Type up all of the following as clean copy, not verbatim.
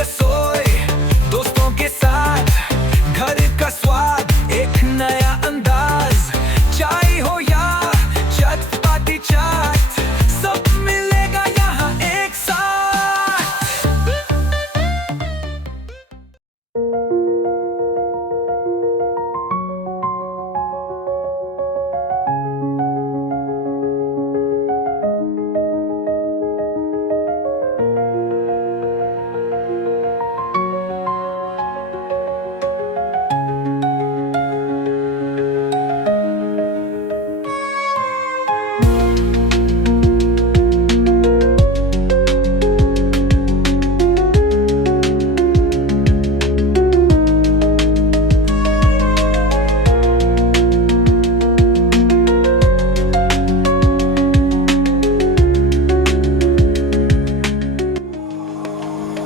रसोई दोस्तों के साथ घर का स्वाद एक नया अंदाज चाय हो या चटपटी चाट सब मिलेगा यहाँ एक साथ।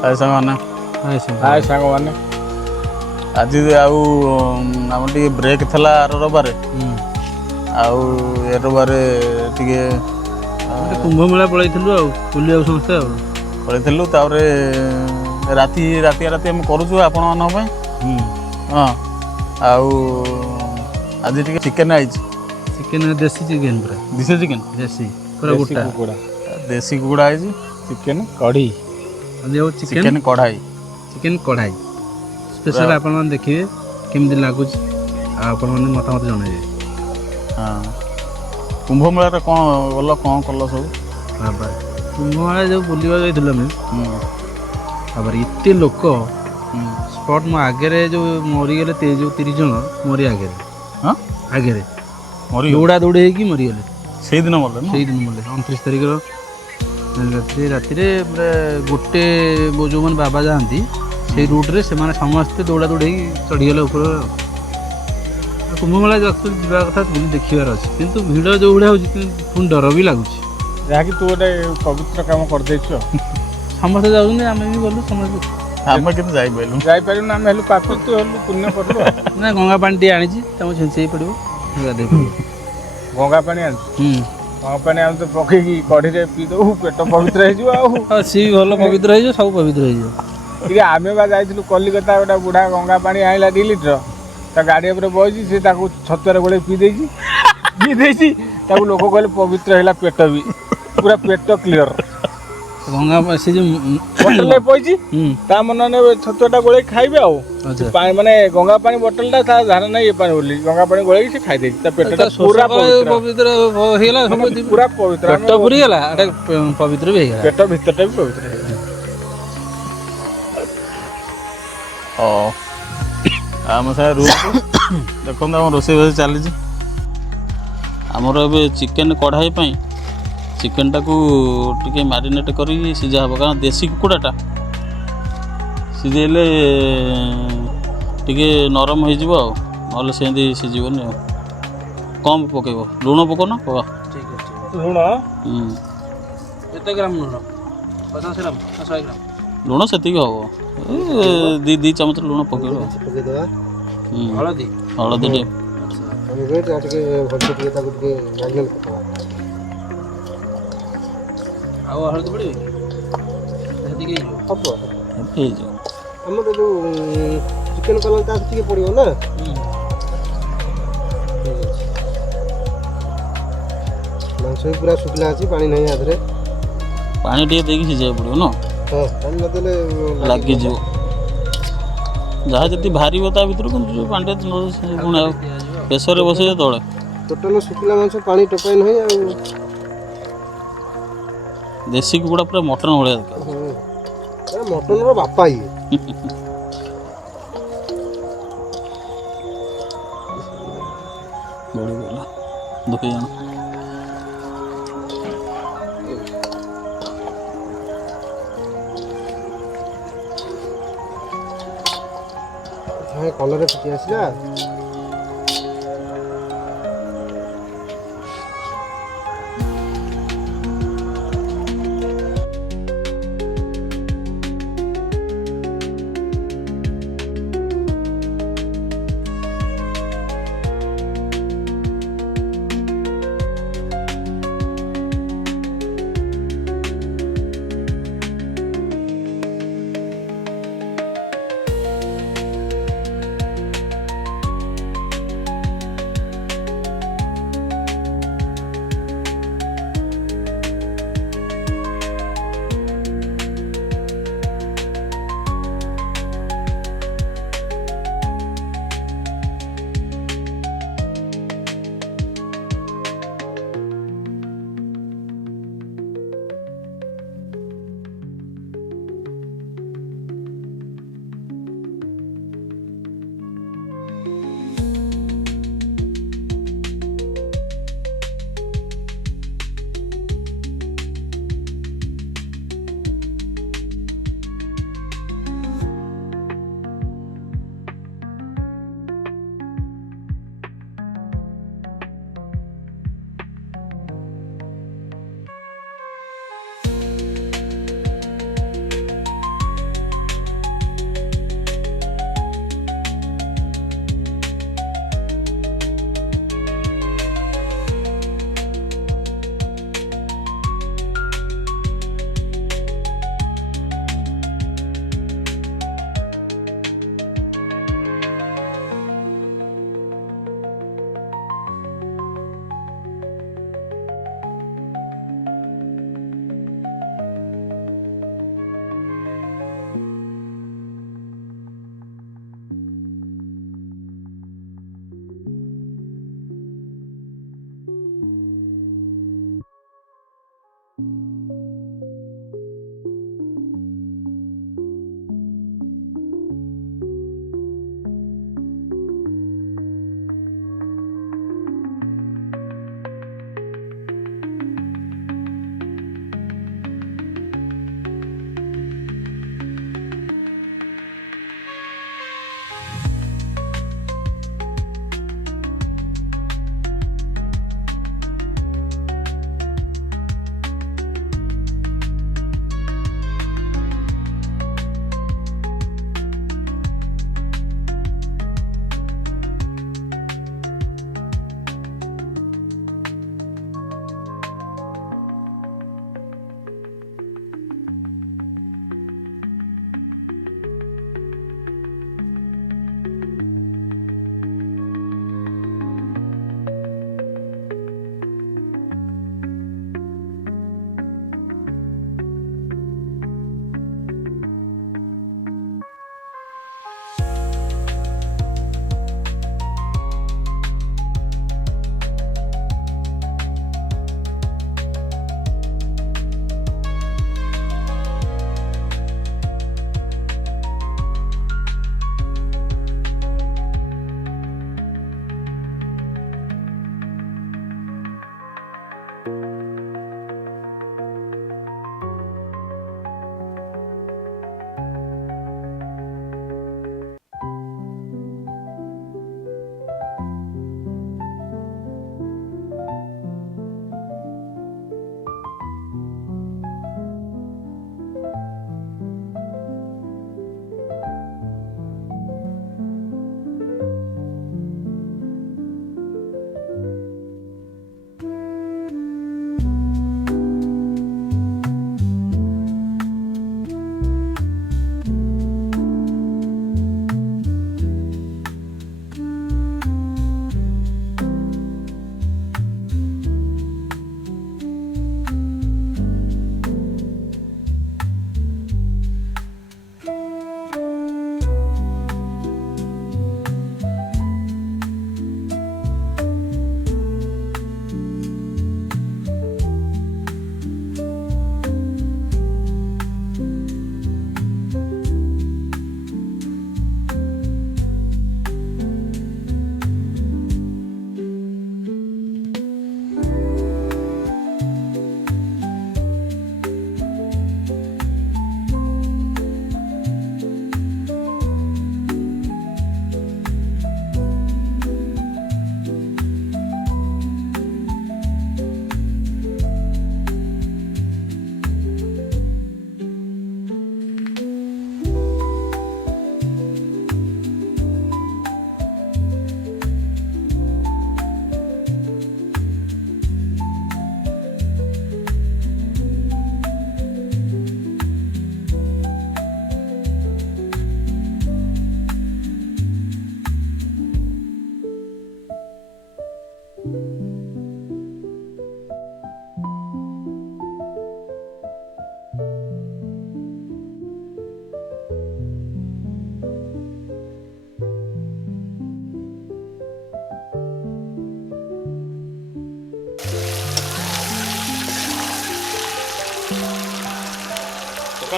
हाय सामान हाय सांग माने आज आम टे ब्रेक थला रबारे आउ ए रबारे टिके कुंभ मेला पळैथिलु आ बुलिया समस्ते पळैथिलु तारे राती राती राती हम करूछु आपण मन पे हां आउ आज टिके चिकन आइछ चिकन देसी चिकन पूरा देसी चिकन देसी पूरा गोटा देसी कुकुड़ा आइछ चिकन कढ़ी चिकन कढ़ाई चिकन कढ़ाई स्पेशल आपण मन देखिए केमदी लागुच आपण मन मतामत जणाइबे। हां कुंभ मेला रे कोन गल्लो कोन कल्लो सब बाबा कुंभ मेला जो बुलिवा जाइथिल हम बाबा इत्ते लोक स्पॉट मो आगे रे जो मरी गेले ते जो 30 जन मरी आगे रे हां आगे रे मरी दौड़ा दौड़े की मरी गेले सेही दिन मरले सेही दिन मरले 29 तारिख रो राति रे गोटे जो मैंने बाबा जाती से रूट रे से समस्ते दौड़ा दौड़ी चढ़ी गले ऊपर कुंभ मेला जा कथा बुली देखार अच्छे किंतु भिड़ जो भाया हो डर भी लगुच जहाँकि तू गोटे पवित्र काम कर समस्ते जाऊँ आम भी गलु समस्ते आम के जापारू आम हेलु पापी तू हेलु पुण्य करू ना गंगा पानी टी आनी छेंचे पड़ो गाधे गंगा पानी आन गंगा पानी आम तो पकईकी कढ़ी पी दू पेट पवित्र हो सी भल पवित्र हो सब पवित्र हो आम बा जाइलु कलिकता गोटे बुढ़ा गंगा पानी आइला 2 लिटर ता गाड़ी उपर बही से छतुआर गोड़े पी देसी लोक कहले पवित्र है पेट भी पूरा पेट क्लीयर गंगा से जो बोतल में पई ता मन ने छतुआटा गोळे खाइबे आ माने गंगा पानी बोतल ता ता धारण नहीं पानी बोली गंगा पानी गोळे से खाइ दे ता पेटटा पूरा पवित्र हेला सब पूरा पवित्र पेट पूरी गेला पवित्र भी गेला पेट भीतरटा भी पवित्र है ओ आम सा रूम देखो हम रोसे बस चली आमर ए चिकेन कढ़ाई पाई चिकेन टाकू टिके मैरिनेट करी सीझा हम कारण देसी कुकुड़ाटा सीझेले टिके नरम हो जीवो नले सेंदी सीझिबोनी कम पकेबो लूण पको ना ठीक है लूण केते ग्राम लूण 50 ग्राम 100 ग्राम लूण सेतिक हो दी चमच लूण पकेबो हळदी हळदी टे ଆମେ ରେଟ୍ ଟିକେ ଭଲସେ ଟିକେ ତାକୁ ଟିକେ ମ୍ୟାରିନେଟ୍ କରିଦେବା। ଆଉ ହଳଦୀ ପଡ଼ିବ ସେତିକି ହବ ହେଇଯିବ ଆମର ଯେଉଁ ଚିକେନ୍ କଲର୍ ତା ଟିକେ ପଡ଼ିବ ନା ମାଂସ ବି ପୁରା ଶୁଖିଲା ଅଛି ପାଣି ନାହିଁ ଆ ଦେହରେ ପାଣି ଟିକେ ଦେଇକି ସିଝାଇବାକୁ ପଡ଼ିବ ନା ହଁ ପାଣି ନଦେଲେ ଲାଗିଯିବ ଯାହା ଯଦି ବାହାରିବ ତା ଭିତରୁ କିନ୍ତୁ ଯେଉଁ ପାଣିଟା ପୁଣି ଆଉ ପ୍ରେସରରେ ବସେଇ ତଳେ ଟୋଟାଲ୍ ଶୁଖିଲା ମାଂସ ପାଣି ଟୋପାଏ ନାହିଁ ଆଉ ଦେଶୀ କୁକୁଡ଼ା ପୁରା ମଟନ ଭଳିଆ ଦରକାର ମଟନର ବାପା ଇଏ ବଢ଼ିଗଲା ଦୁଃଖୀ ଜଣ କଲର୍ରେ ଫୁଟି ଆସିଲା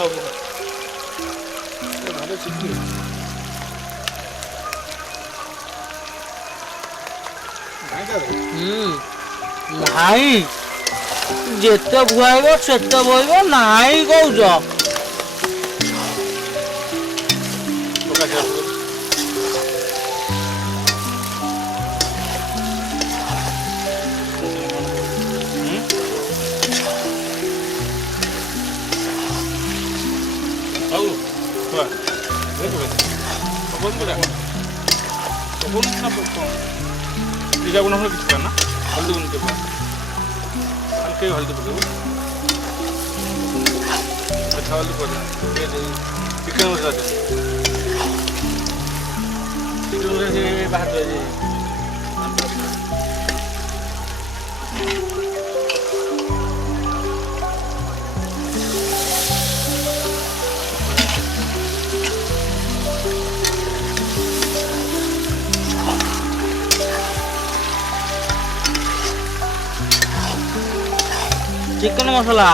ଭଲ ଚିକେନ ନାଇଁ ଯେତେ ଭୁଆଇବ ସେତେ ବହିବ ନାଇଁ କହୁଛ। କିଛି ନା ହଳଦୀ ଗୁଣ୍ଡ ଦେବ ହାଲକା ହଳଦୀ ପକେଇବ ଆଚ୍ଛା ହଳଦୀ ପକେଇବ ଚିକେନ ମସଲା ଦିଅ ଚିକେନ ମସଲା ସେ ବାହାର ଚିକେନ ମସଲା